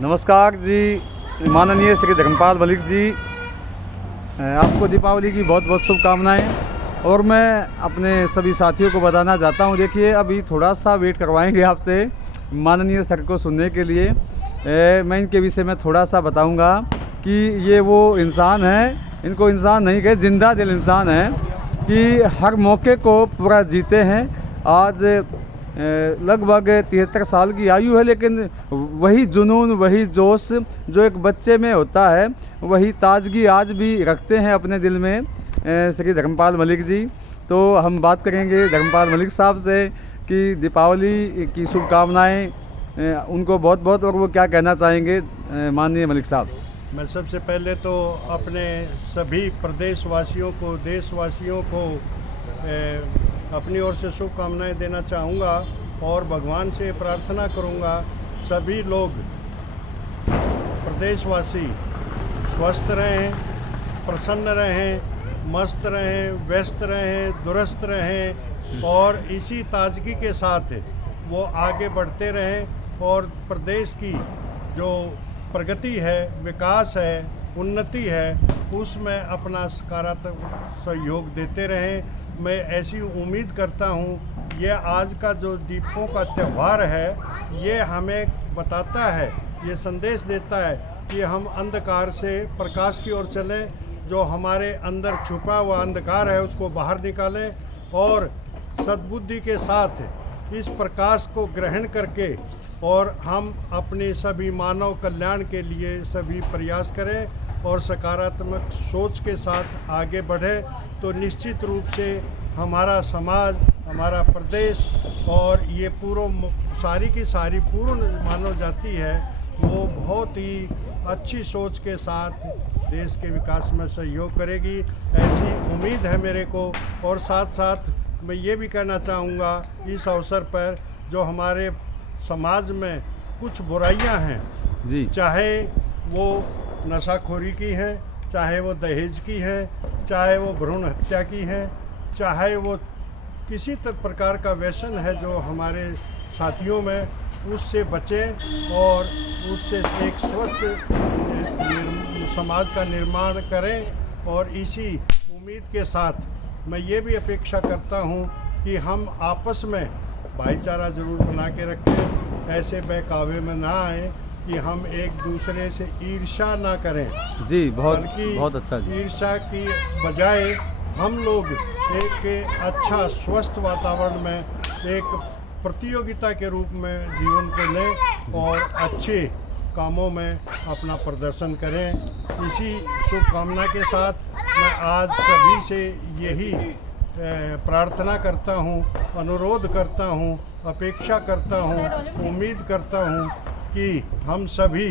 नमस्कार जी, माननीय श्री धर्मपाल मलिक जी, आपको दीपावली की बहुत बहुत शुभकामनाएं। और मैं अपने सभी साथियों को बताना चाहता हूं, देखिए अभी थोड़ा सा वेट करवाएंगे आपसे माननीय सर को सुनने के लिए। मैं इनके विषय में थोड़ा सा बताऊंगा कि ये वो इंसान हैं, इनको इंसान नहीं कहे, जिंदा दिल इंसान हैं कि हर मौके को पूरा जीते हैं। आज लगभग 73 साल की आयु है, लेकिन वही जुनून, वही जोश जो एक बच्चे में होता है, वही ताजगी आज भी रखते हैं अपने दिल में श्री धर्मपाल मलिक जी। तो हम बात करेंगे धर्मपाल मलिक साहब से कि दीपावली की शुभकामनाएं उनको बहुत बहुत, और वो क्या कहना चाहेंगे माननीय मलिक साहब। मैं सबसे पहले तो अपने सभी प्रदेशवासियों को, देशवासियों को अपनी ओर से शुभकामनाएं देना चाहूँगा और भगवान से प्रार्थना करूँगा सभी लोग प्रदेशवासी स्वस्थ रहें, प्रसन्न रहें, मस्त रहें, व्यस्त रहें, दुरुस्त रहें और इसी ताजगी के साथ वो आगे बढ़ते रहें और प्रदेश की जो प्रगति है, विकास है, उन्नति है, उसमें अपना सकारात्मक सहयोग देते रहें। मैं ऐसी उम्मीद करता हूँ, ये आज का जो दीपों का त्यौहार है, ये हमें बताता है, ये संदेश देता है कि हम अंधकार से प्रकाश की ओर चलें, जो हमारे अंदर छुपा हुआ अंधकार है उसको बाहर निकालें और सद्बुद्धि के साथ इस प्रकाश को ग्रहण करके और हम अपने सभी मानव कल्याण के लिए सभी प्रयास करें और सकारात्मक सोच के साथ आगे बढ़े, तो निश्चित रूप से हमारा समाज, हमारा प्रदेश और ये सारी की सारी पूर्ण मानव जाति है, वो बहुत ही अच्छी सोच के साथ देश के विकास में सहयोग करेगी, ऐसी उम्मीद है मेरे को। और साथ साथ मैं ये भी कहना चाहूँगा इस अवसर पर, जो हमारे समाज में कुछ बुराइयां हैं जी, चाहे वो नशाखोरी की है, चाहे वो दहेज की है, चाहे वो भ्रूण हत्या की है, चाहे वो किसी प्रकार का व्यसन है जो हमारे साथियों में, उससे बचें और उससे एक स्वस्थ समाज का निर्माण करें। और इसी उम्मीद के साथ मैं ये भी अपेक्षा करता हूँ कि हम आपस में भाईचारा जरूर बना के रखें, ऐसे बहकावे में ना आए कि हम एक दूसरे से ईर्ष्या ना करें जी। बहुत अच्छा जी। ईर्ष्या की बजाय हम लोग एक अच्छा स्वस्थ वातावरण में एक प्रतियोगिता के रूप में जीवन को लें और अच्छे कामों में अपना प्रदर्शन करें। इसी शुभकामना के साथ मैं आज सभी से यही प्रार्थना करता हूँ, अनुरोध करता हूँ, अपेक्षा करता हूँ, उम्मीद करता हूँ कि हम सभी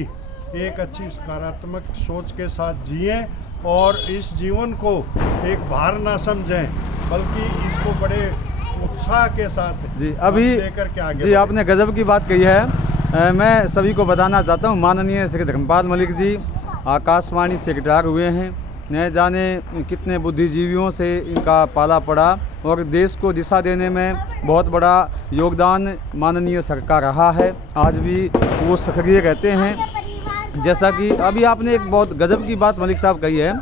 एक अच्छी सकारात्मक सोच के साथ जिएं और इस जीवन को एक भार ना समझें, बल्कि इसको बड़े उत्साह के साथ जी अभी लेकर के आगे जी आपने गजब की बात कही है। मैं सभी को बताना चाहता हूँ, माननीय श्री धर्मपाल मलिक जी आकाशवाणी से रिटायर हुए हैं। न जाने कितने बुद्धिजीवियों से इनका पाला पड़ा और देश को दिशा देने में बहुत बड़ा योगदान माननीय सर का रहा है। आज भी वो सक्रिय रहते हैं। जैसा कि अभी आपने एक बहुत गजब की बात मलिक साहब कही है,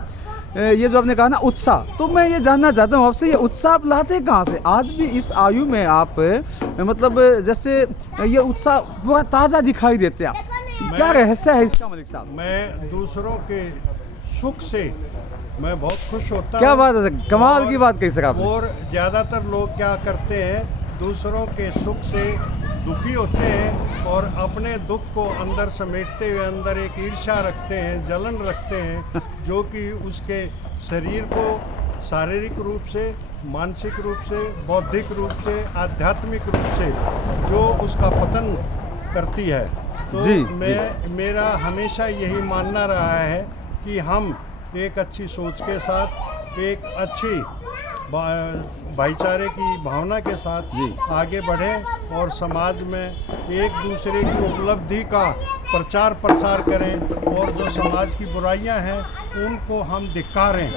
ये जो आपने कहा ना उत्साह, तो मैं ये जानना चाहता हूँ आपसे, ये उत्साह आप लाते कहाँ से? आज भी इस आयु में आप मतलब जैसे ये उत्साह पूरा ताज़ा दिखाई देते हैं, क्या रहस्य है इसका मलिक साहब? मैं दूसरों के सुख से मैं बहुत खुश होता हूँ। क्या बात है, कमाल की बात कही सर आपने। और ज़्यादातर लोग क्या करते हैं, दूसरों के सुख से दुखी होते हैं और अपने दुख को अंदर समेटते हुए अंदर एक ईर्ष्या रखते हैं, जलन रखते हैं, जो कि उसके शरीर को शारीरिक रूप से, मानसिक रूप से, बौद्धिक रूप से, आध्यात्मिक रूप से जो उसका पतन करती है। तो जी, मेरा हमेशा यही मानना रहा है कि हम एक अच्छी सोच के साथ, एक अच्छी भाईचारे की भावना के साथ आगे बढ़ें और समाज में एक दूसरे की उपलब्धि का प्रचार प्रसार करें और जो समाज की बुराइयां हैं उनको हम धिक्कारें।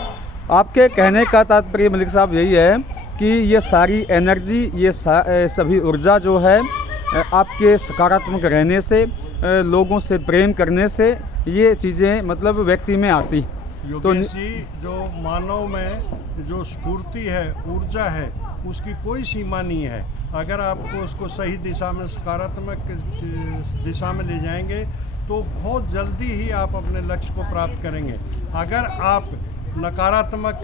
आपके कहने का तात्पर्य मलिक साहब यही है कि ये सारी एनर्जी, ये सभी ऊर्जा जो है आपके सकारात्मक रहने से, लोगों से प्रेम करने से ये चीज़ें मतलब व्यक्ति में आती। योगेश जी, जो मानव में जो स्फूर्ति है, ऊर्जा है, उसकी कोई सीमा नहीं है। अगर आपको उसको सही दिशा में, सकारात्मक दिशा में ले जाएंगे तो बहुत जल्दी ही आप अपने लक्ष्य को प्राप्त करेंगे। अगर आप नकारात्मक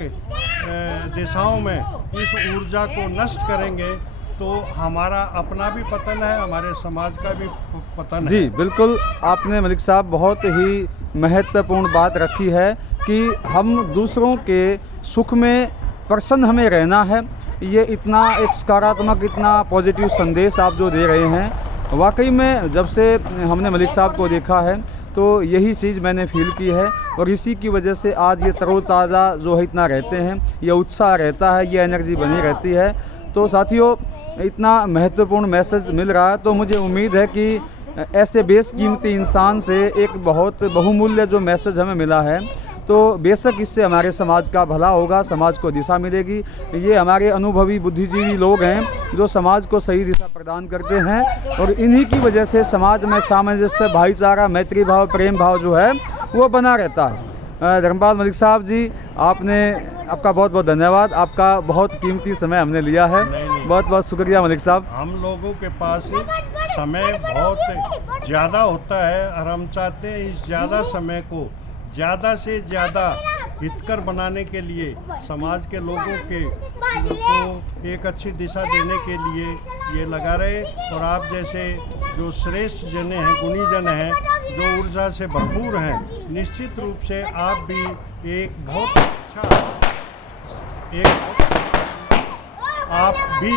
दिशाओं में इस ऊर्जा को नष्ट करेंगे तो हमारा अपना भी पतन है, हमारे समाज का भी पतन है। जी बिल्कुल, आपने मलिक साहब बहुत ही महत्वपूर्ण बात रखी है कि हम दूसरों के सुख में प्रसन्न हमें रहना है। ये इतना एक सकारात्मक, इतना पॉजिटिव संदेश आप जो दे रहे हैं, वाकई में जब से हमने मलिक साहब को देखा है तो यही चीज़ मैंने फील की है और इसी की वजह से आज ये तरोताज़ा जो है इतना रहते हैं, ये उत्साह रहता है, ये एनर्जी बनी रहती है। तो साथियों, इतना महत्वपूर्ण मैसेज मिल रहा है तो मुझे उम्मीद है कि ऐसे बेशकीमती इंसान से एक बहुत बहुमूल्य जो मैसेज हमें मिला है तो बेशक इससे हमारे समाज का भला होगा, समाज को दिशा मिलेगी। ये हमारे अनुभवी बुद्धिजीवी लोग हैं जो समाज को सही दिशा प्रदान करते हैं और इन्हीं की वजह से समाज में सामंजस्य, भाईचारा, मैत्री भाव, प्रेम भाव जो है वो बना रहता है। धर्मपाल मलिक साहब जी, आपका बहुत बहुत धन्यवाद। आपका बहुत कीमती समय हमने लिया है। बहुत बहुत शुक्रिया मलिक साहब। हम लोगों के पास समय बहुत ज़्यादा होता है और हम चाहते हैं इस ज़्यादा समय को ज़्यादा से ज़्यादा हितकर बनाने के लिए, समाज के लोगों को एक अच्छी दिशा देने के लिए ये लगा रहे। और आप जैसे जो श्रेष्ठ जने हैं, गुणी जन हैं, जो ऊर्जा से भरपूर हैं, निश्चित रूप से आप भी एक बहुत अच्छा आप भी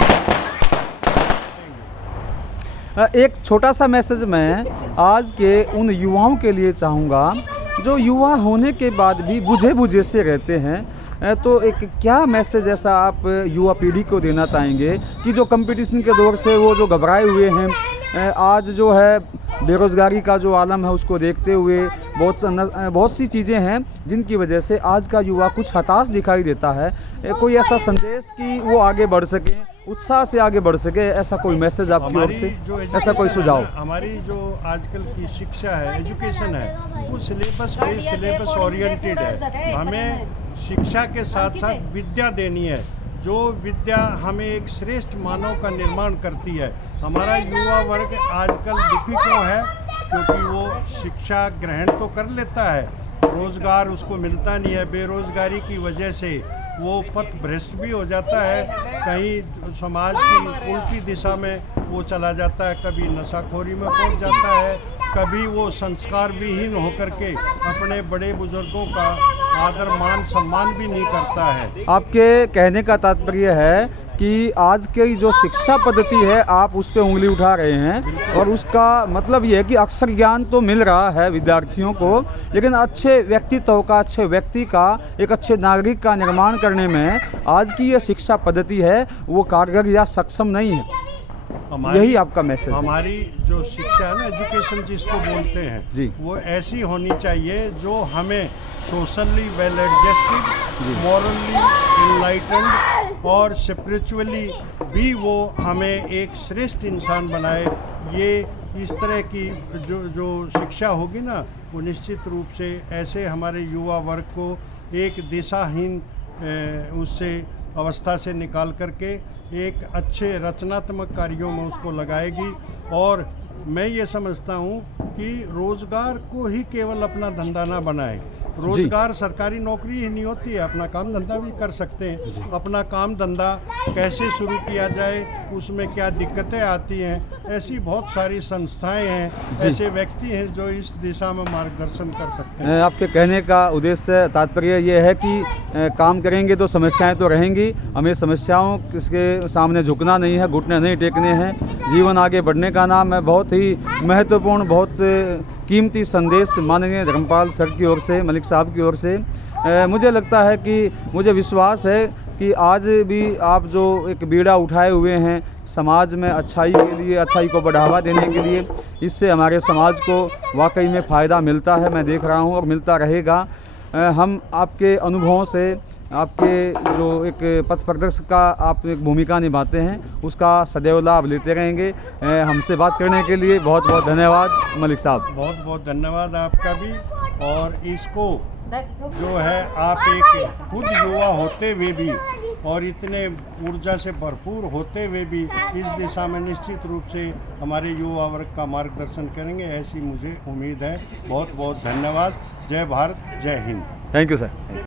एक छोटा सा मैसेज मैं आज के उन युवाओं के लिए चाहूँगा जो युवा होने के बाद भी बुझे से रहते हैं। तो एक क्या मैसेज ऐसा आप युवा पीढ़ी को देना चाहेंगे कि जो कंपटीशन के दौर से वो जो घबराए हुए हैं, आज जो है बेरोज़गारी का जो आलम है उसको देखते हुए बहुत सी चीज़ें हैं जिनकी वजह से आज का युवा कुछ हताश दिखाई देता है। कोई ऐसा संदेश कि वो आगे बढ़ सके, उत्साह से आगे बढ़ सके, ऐसा कोई मैसेज आपकी ओर से, ऐसा कोई सुझाव? हमारी जो आजकल की शिक्षा है, एजुकेशन है, वो सिलेबस बेस्ड, सिलेबस ओरिएंटेड है। हमें शिक्षा के साथ साथ विद्या देनी है, जो विद्या हमें एक श्रेष्ठ मानव का निर्माण करती है। हमारा युवा वर्ग आजकल दुखी क्यों है? क्योंकि वो शिक्षा ग्रहण तो कर लेता है, रोज़गार उसको मिलता नहीं है। बेरोज़गारी की वजह से वो पथ भ्रष्ट भी हो जाता है, कहीं समाज की उल्टी दिशा में वो चला जाता है, कभी नशाखोरी में पहुंच जाता है, कभी वो संस्कार विहीन होकर के अपने बड़े बुजुर्गों का आदर मान सम्मान भी नहीं करता है। आपके कहने का तात्पर्य है कि आज की जो शिक्षा पद्धति है आप उस पर उंगली उठा रहे हैं और उसका मतलब ये है कि अक्षर ज्ञान तो मिल रहा है विद्यार्थियों को, लेकिन अच्छे व्यक्तित्व का, अच्छे व्यक्ति का, एक अच्छे नागरिक का निर्माण करने में आज की ये शिक्षा पद्धति है वो कारगर या सक्षम नहीं है। यही आपका मैसेज है। हमारी जो शिक्षा है ना, एजुकेशन जिसको बोलते हैं जी, वो ऐसी होनी चाहिए जो हमें socially well adjusted, morally enlightened और स्पिरिचुअली भी वो हमें एक श्रेष्ठ इंसान बनाए। ये इस तरह की जो शिक्षा होगी ना, वो निश्चित रूप से ऐसे हमारे युवा वर्ग को एक दिशाहीन उससे अवस्था से निकाल करके एक अच्छे रचनात्मक कार्यों में उसको लगाएगी। और मैं ये समझता हूँ कि रोज़गार को ही केवल अपना धंधा ना बनाए। रोज़गार सरकारी नौकरी ही नहीं होती है, अपना काम धंधा भी कर सकते हैं। अपना काम धंधा कैसे शुरू किया जाए, उसमें क्या दिक्कतें आती हैं, ऐसी बहुत सारी संस्थाएं हैं, ऐसे व्यक्ति हैं जो इस दिशा में मार्गदर्शन कर सकते हैं। आपके कहने का उद्देश्य, तात्पर्य ये है कि काम करेंगे तो समस्याएं तो रहेंगी, हमें समस्याओं के सामने झुकना नहीं है, घुटने नहीं टेकने हैं, जीवन आगे बढ़ने का नाम है। बहुत ही महत्वपूर्ण, बहुत कीमती संदेश माननीय धर्मपाल सर की ओर से, मलिक साहब की ओर से। मुझे लगता है कि, मुझे विश्वास है कि आज भी आप जो एक बीड़ा उठाए हुए हैं समाज में अच्छाई के लिए, अच्छाई को बढ़ावा देने के लिए, इससे हमारे समाज को वाकई में फ़ायदा मिलता है, मैं देख रहा हूँ और मिलता रहेगा। हम आपके अनुभवों से आपके जो एक पथ प्रदर्शक का आप एक भूमिका निभाते हैं उसका सदैव लाभ लेते रहेंगे। हमसे बात करने के लिए बहुत बहुत धन्यवाद मलिक साहब। बहुत बहुत धन्यवाद आपका भी। और इसको जो है आप एक खुद युवा होते हुए भी और इतने ऊर्जा से भरपूर होते हुए भी इस दिशा में निश्चित रूप से हमारे युवा वर्ग का मार्गदर्शन करेंगे, ऐसी मुझे उम्मीद है। बहुत बहुत धन्यवाद। जय भारत, जय हिंद। Thank you sir.